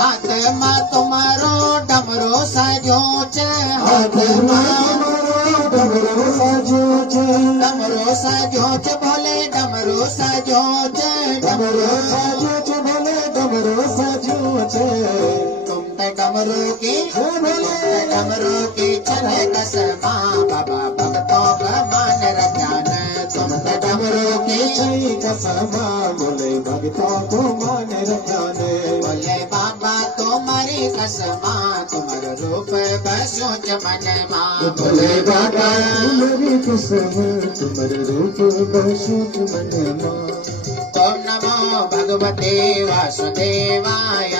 હાથમાં તમારો ડમરો સાજો છે, હાથમાં ડમરો સાજો છે, ડમરો સાજો છે, ભલે ડમરો સાજો છે, ડમરો સાજો છે, ભલે ડમરો સાજો છે. तुम तो डमरू की डमरू की चले कसमा बाबा भक्तों का मान रख्यान. तुम तो डमरू की कसमा बोले भक्तों को मान रखाने, बोले बाबा तुम्हारी कसमा तुम्हारा रूप बसो च मन मां. बोले बाबा तुम्हारी कसम तुम्हारे रूप बसो च मन मां. ओम नमो भगवते वासुदेवाय,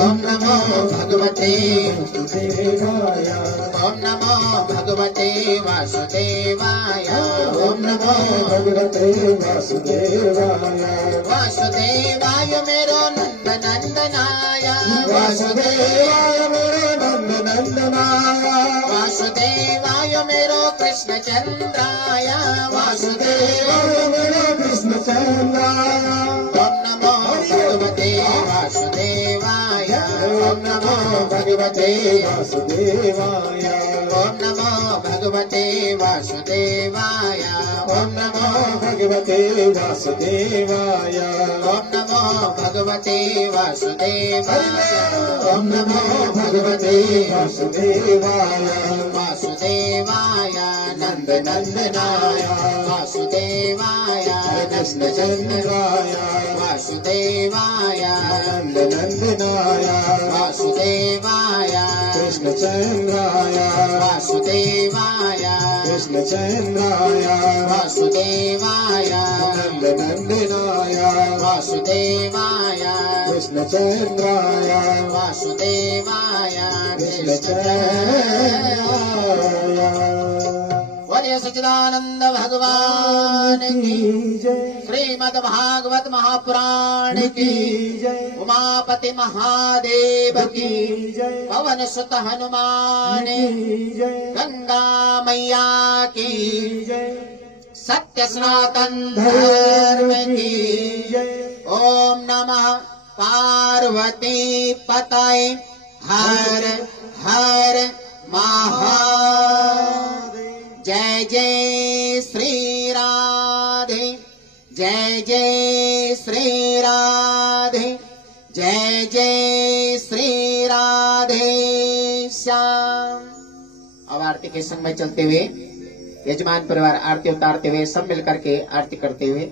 ओम नमो भगवते वासुदेवाय, ओम नमो भगवते वासुदेवाय, ओम नमो भगवते वासुदेवाय. वासुदेवाय मेरो नंद नंदनाय, वासुदेवाय मेरे नंद नंदनाय, वासुदेवाय मेरो कृष्ण चंद्राय, वासुदेवाय मेरे कृष्ण चंद्राय. ओम नमो भगवते वासुदेवाय, ओम नमो भगवते वासुदेवाय, ओम नमो भगवते वासुदेवाय, ओम नमो भगवते वासुदेवाय, ओम नमो भगवते वासुदेवाय, ओम नमो भगवते वासुदेवाय. वासुदेवाय नंद नंदनाय, वासुदेवाय कृष्ण नंद चंद्राय, वासुदेवाय नंद नंदनाय, वासुदेवाय कृष्ण चंद्राय, वासुदेवाय कृष्ण चंद्राय, वासुदेवाय नंद नंदनाय, वासुदेवाय कृष्ण चंद्राय, वासुदेवाय कृष्ण चंद्राय. बोलिए सच्चिदानंद भगवान की, जय श्रीमद् भागवत महापुराण की, जय उमापति महादेव की, जय पवन सुत हनुमान, जय गंगा मैया की, जय सत्य सनातन धर्म की. जय. ओम नमः पार्वती पतये हर हर महादेव. जय जय श्री राधे, जय जय श्री राधे, जय जय श्री राधे श्याम. अब आरती के संग में चलते हुए यजमान परिवार आरती उतारते हुए सब मिलकर के आरती करते हुए